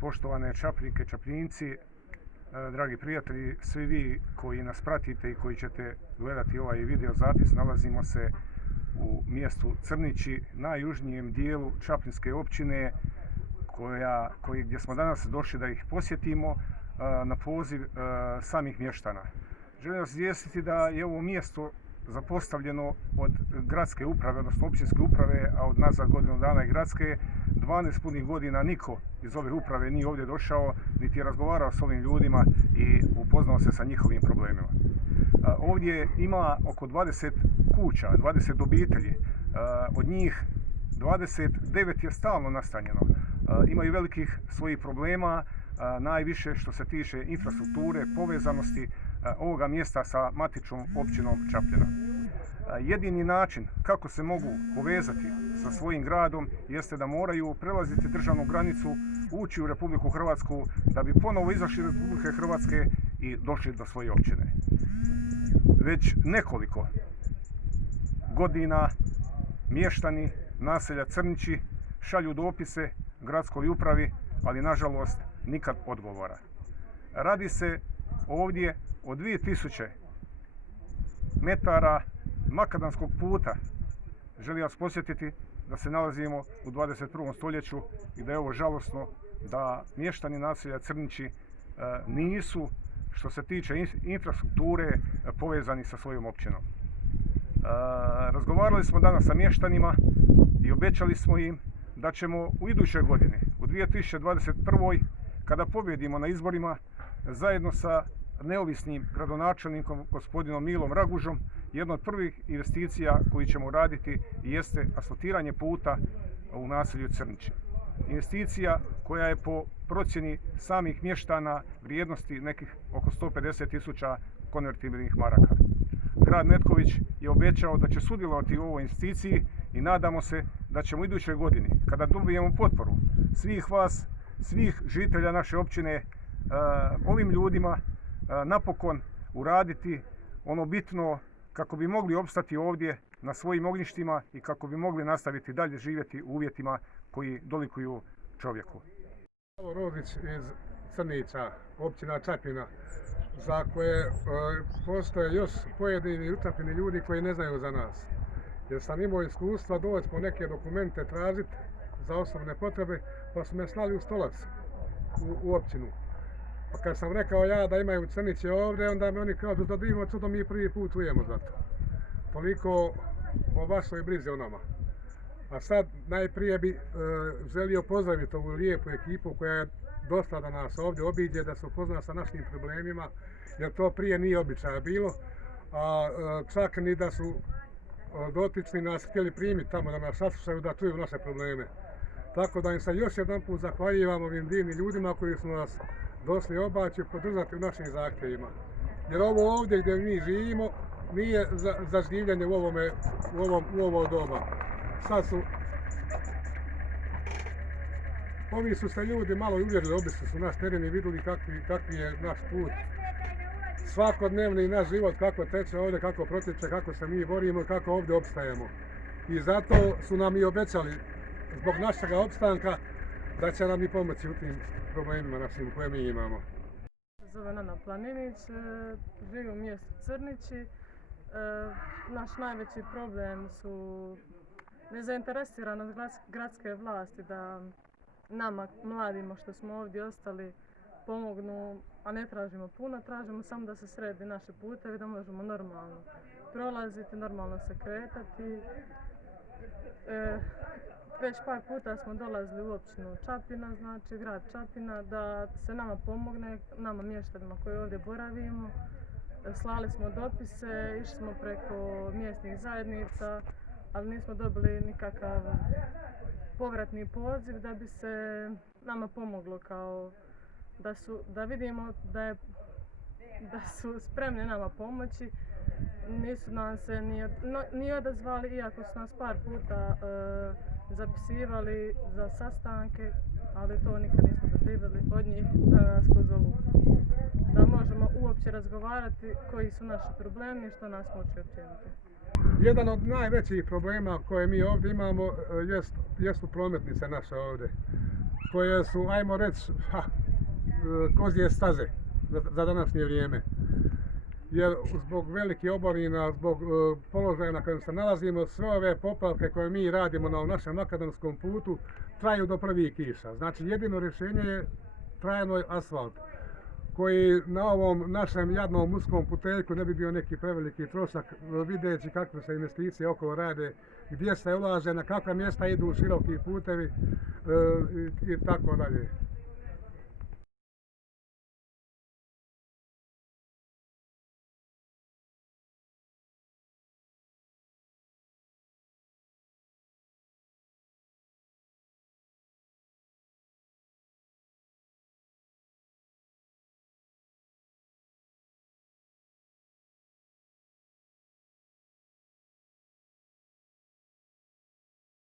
Poštovane Čapljinke, Čapljinci, dragi prijatelji, svi vi koji nas pratite i koji ćete gledati ovaj video zapis, nalazimo se u mjestu Crnići, najjužnijem dijelu Čapljinske općine gdje smo danas došli da ih posjetimo na poziv samih mještana. Želim vas izvijestiti da je ovo mjesto zapostavljeno od gradske uprave, odnosno općinske uprave, a od nazad godinu dana i gradske. 12 punih godina niko iz ove uprave nije ovdje došao, niti je razgovarao s ovim ljudima i upoznao se sa njihovim problemima. Ovdje ima oko 20 kuća, 20 obitelji, od njih 29 je stalno nastanjeno. Imaju velikih svojih problema, najviše što se tiče infrastrukture, povezanosti ovoga mjesta sa matičnom općinom Čapljina. Jedini način kako se mogu povezati sa svojim gradom jeste da moraju prelaziti državnu granicu, ući u Republiku Hrvatsku da bi ponovo izašli iz Republike Hrvatske i došli do svoje općine. Već nekoliko godina mještani naselja Crnići šalju dopise gradskoj upravi, ali nažalost nikad odgovora. Radi se ovdje o 2000 metara makadamskog puta. Želim vas podsjetiti da se nalazimo u 21. stoljeću i da je ovo žalosno da mještani naselja Crnići nisu, što se tiče infrastrukture, povezani sa svojom općinom. Razgovarali smo danas sa mještanima i obećali smo im da ćemo u idućoj godini, u 2021. kada pobjedimo na izborima, zajedno sa neovisnim gradonačelnikom gospodinom Milom Ragužom, jedna od prvih investicija koju ćemo raditi jeste asfaltiranje puta u naselju Crnići. Investicija koja je po procjeni samih mještana vrijednosti nekih oko 150.000 konvertibilnih maraka. Grad Metković je obećao da će sudjelovati u ovoj investiciji i nadamo se da ćemo u idućoj godini, kada dobijemo potporu svih vas, svih žitelja naše općine, ovim ljudima napokon uraditi ono bitno kako bi mogli opstati ovdje na svojim ognjištima i kako bi mogli nastaviti dalje živjeti u uvjetima koji dolikuju čovjeku. Rodić iz Crnića, općina Čapljina, za koje postoje još pojedini utapljeni ljudi koji ne znaju za nas. Jer sam imao iskustva doći po neke dokumente tražiti za osobne potrebe, pa su me slali u Stolac, u općinu. Pa kad sam rekao ja da imaju Crnići ovdje, onda mi oni kažu da divimo čudo, mi prvi put čujemo za to. Toliko o vašoj brizi o nama. A sad najprije bi želio pozdraviti ovu lijepu ekipu koja je došla da nas ovdje obiđe, da se upozna sa našim problemima, jer to prije nije običaja bilo. A čak ni da su dotični nas htjeli primiti tamo da nas saslušaju, da čuju naše probleme. Tako da im se još jedan put zahvaljujem ovim divnim ljudima koji su nas došli obaći podržati u našim zahtjevima. Jer ovo ovdje gdje mi živimo nije za življenje u ovo doba. Sad ovi su se ljudi malo uvjerili, obišli su naš teren i vidjeli kakvi je naš put. Svakodnevni naš život, kako teče ovdje, kako protječe, kako se mi borimo i kako ovdje opstajemo. I zato su nam i obećali, zbog našega opstanka, da će nam i pomoći u tim problemima našim koje mi imamo. Zove Nana Planinić, živim u mjestu Crnići. Naš najveći problem su nezainteresiranost gradske vlasti da nama mladima što smo ovdje ostali pomognu, a ne tražimo puno, tražimo samo da se sredi naše putevi, da možemo normalno prolaziti, normalno se kretati. Već par puta smo dolazili u općinu Čapljina, znači grad Čapljina, da se nama pomogne, nama mještanima koji ovdje boravimo. Slali smo dopise, išli smo preko mjesnih zajednica, ali nismo dobili nikakav povratni poziv da bi se nama pomoglo, kao da vidimo da su spremni nama pomoći. Nisu nam se ni odazvali, iako su nas par puta zapisivali za sastanke, ali to nikad nismo doživjeli od njih da nas pozovu, da možemo uopće razgovarati koji su naši problemi i što nas muči općenito. Jedan od najvećih problema koje mi ovdje imamo jesu prometnice naše ovdje. koje su, ajmo reći, kozje staze za današnje vrijeme. Jer zbog velikih oborina, zbog položaja na kojem se nalazimo, sve ove popravke koje mi radimo na našem makadamskom putu traju do prvih kiša. Znači jedino rješenje je trajno asfalt, koji na ovom našem jadnom uskom puteljku ne bi bio neki preveliki trošak, videći kakve se investicije okolo rade, gdje se ulaže, na kakva mjesta idu široki putevi i tako dalje.